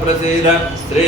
प्रसीद श्री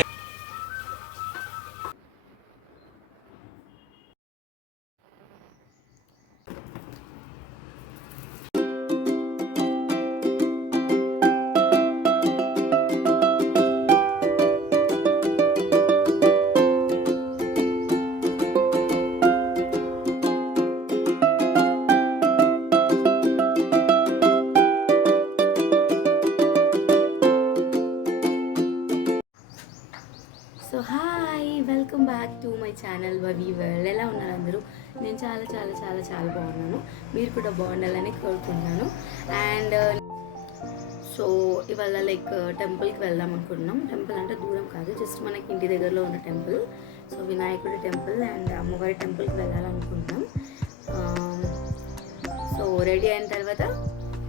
so hi, welcome back to my channel Babi world. ఎలా ఉన్నారు అందరూ? నేను చాలా చాలా చాలా చాలా బాగున్నాను. మీరు కూడా బాగుండాలని కోరుకుంటున్నాను. అండ్ సో ఇవాళ లైక్ టెంపుల్కి వెళ్దాం అనుకుంటున్నాం. టెంపుల్ అంటే దూరం కాదు, జస్ట్ మనకి ఇంటి దగ్గరలో ఉన్న టెంపుల్. సో వినాయకుడి టెంపుల్ అండ్ అమ్మవారి టెంపుల్కి వెళ్ళాలనుకుంటున్నాం. సో రెడీ అయిన తర్వాత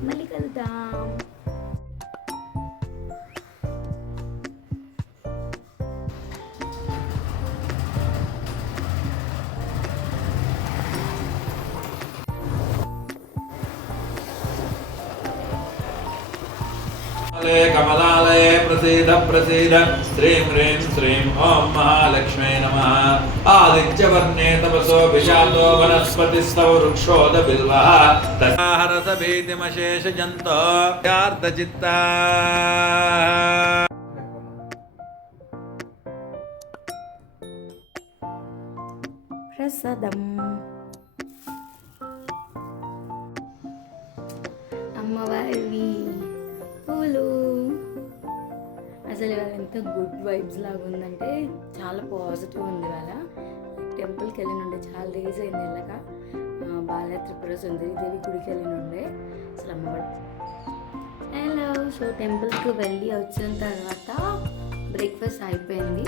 మళ్ళీ కలుద్దాం. कमलालये प्रसीद प्रसीद श्रीं ह्रीं श्रीं ओं महालक्ष्मी नमः। आदित्यवर्णे तपसो विजातो वनस्पतिस्तव वृक्षोद बिल्वः तस्माहरस भीतिमशेष जन्तो यार्धचित्ता। ప్రసాదం అమ్మవారి పూలు. అసలు ఇవాళ ఎంత గుడ్ వైబ్స్ లాగా ఉందంటే చాలా పాజిటివ్ ఉంది. ఇవాళ టెంపుల్కి వెళ్ళి నుండే చాలా డేస్ అయింది వెళ్ళక. బాల త్రిపుర సుందరీదేవి గుడికి వెళ్ళి నుండే అసలు అమ్మవారి. హలో, సో టెంపుల్కి వెళ్ళి వచ్చిన తర్వాత బ్రేక్ఫాస్ట్ అయిపోయింది.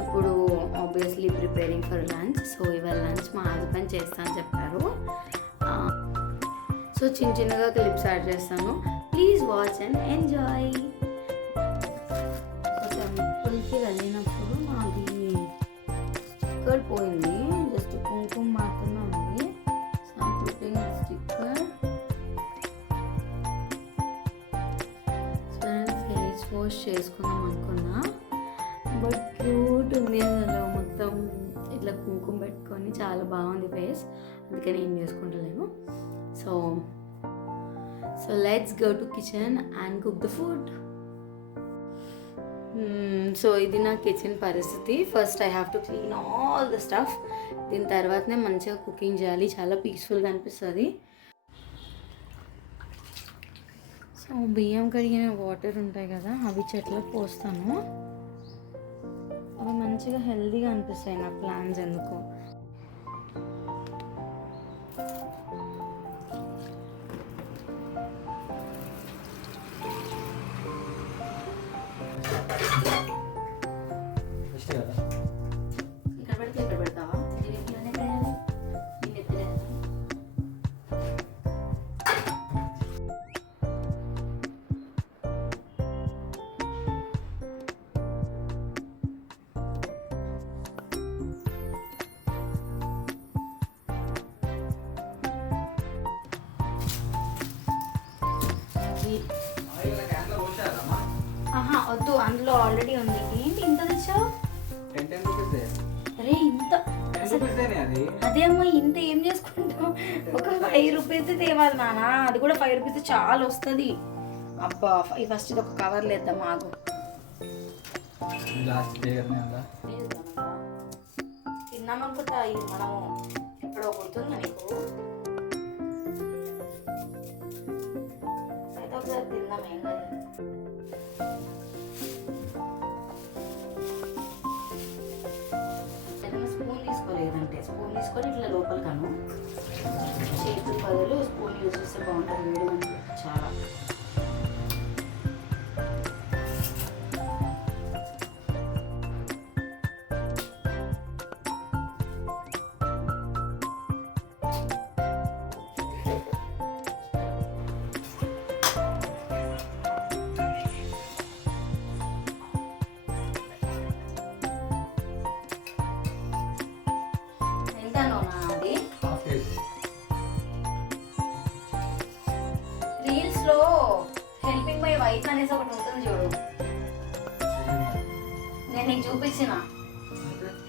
ఇప్పుడు obviously preparing for lunch. So ఇవాళ లంచ్ మా హస్బెండ్ చేస్తా అని చెప్పారు. సో చిన్న చిన్నగా క్లిప్స్ యాడ్ చేస్తాను, ప్లీజ్ వాచ్ అండ్ ఎంజాయ్. టెంపుల్కి వెళ్ళినప్పుడు నాది స్టిక్కర్ పోయింది, జస్ట్ కుంకుమ మాత్రమే ఉంది. So I'm putting sticker. So నేను ఫేస్ వాష్ చేసుకుందాం అనుకున్నా, బట్ క్యూట్ ఉంది అసలు. మొత్తం ఇట్లా కుంకుమ పెట్టుకొని చాలా బాగుంది ఫేస్, అందుకని ఏం చేసుకుంటలేను. So let's go to kitchen and cook the food. So ఇది నా కిచెన్ పరిస్థితి. First I have to clean all the stuff. దీని తర్వాతనే మంచిగా కుకింగ్ చేయాలి, చాలా పీస్ఫుల్గా అనిపిస్తుంది. సో బియ్యం కడిగిన వాటర్ ఉంటాయి కదా, అవి చెట్లకు పోస్తాను. అవి మంచిగా హెల్తీగా అనిపిస్తాయి నా ప్లాంట్స్ ఎందుకో. ఇక్కడ పెడితే ఇక్కడ పెడతావా? వద్దు, అందులో ఆల్రెడీ ఉంది. ఏంటి ఇంత తెచ్చావు? అరే ఇంత అదే అమ్మా, ఇంత ఏం చేసుకుంటావు? ఒక 5 రూపీస్ తేవాలి నాన్న, అది కూడా 5 రూపీస్ చాలా వస్తుంది. అబ్బా ఫస్ట్ ఇది ఒక కవర్ లేద్దాం ఆగు. తిన్నామనుకుంటా, ఇది మనము ఎప్పుడో గుర్తుందా నీకు? అయితే ఒకసారి తిందాం, ఏం కాదు. స్పూన్ తీసుకోలేదంటే స్పూన్ తీసుకొని ఇట్లా లోపల కాను చేతుల బదులు స్పూన్ యూజ్ చేస్తే బాగుంటుంది. వేడి చాలా. రీల్స్ లో హెల్పింగ్ మై వైఫ్ అనేసి ఒకటి ఉంటుంది చూడు, నేను నీకు చూపించిన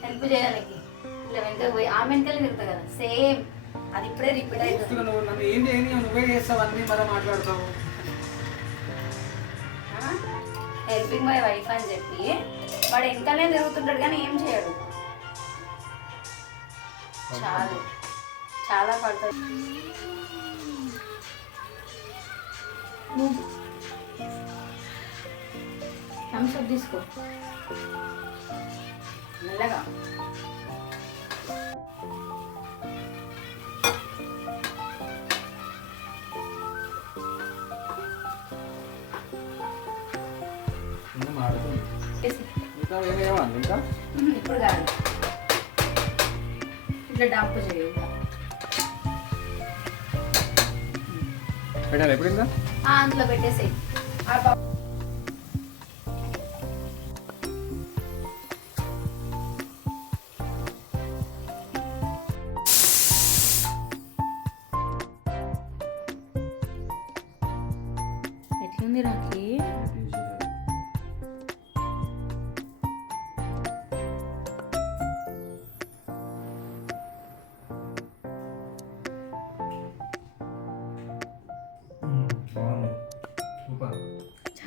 హెల్ప్ చేయడానికి ఇట్లా వెనక పోయి ఆ వెనకాల తిరుగుతా కదా సేమ్ అది ఇప్పుడే రిపీట్ అవుతుంది. నువ్వు నన్ను ఏం చేయని నువ్వే చేస్తావు అన్నీ మరి మాట్లాడతావు. హెల్పింగ్ మై వైఫ్ అని చెప్పి వాడు వెనకాలనే తిరుగుతుంటాడు కానీ ఏం చేయడు. చాలు చాలా పడుతుంది. థమ్స్ అప్ తీసుకో మెల్లగా. ఇంకా ఏమేమండి ఇంకా ఇప్పుడు కాదు ఇట్లా డంప్ చేయ పెట్టాలి ఎప్పుడు ఇంకా అందులో పెట్టేసేయి. ఎట్లుంది రాకి?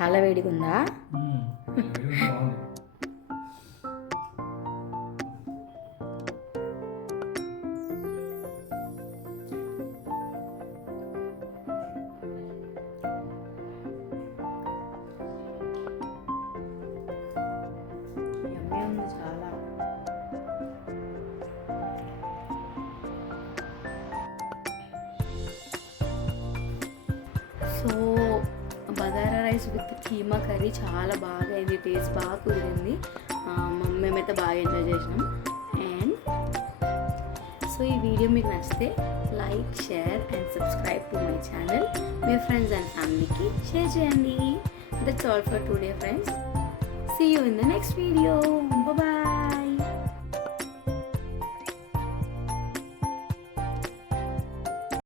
చాలా వేడిగా ఉందా? యమ్మీ ఉంది చాలా. So bagara rice with keema curry చాలా బాగా అయింది. టేస్ట్ బాగా కుదిరింది. మేమైతే బాగా ఎంజాయ్ చేసినాం. అండ్ సో ఈ వీడియో మీకు నచ్చితే like share and subscribe to my channel. మీ ఫ్రెండ్స్ అండ్ ఫ్యామిలీకి షేర్ చేయండి. That's all for today friends. See you in the next video. Bye.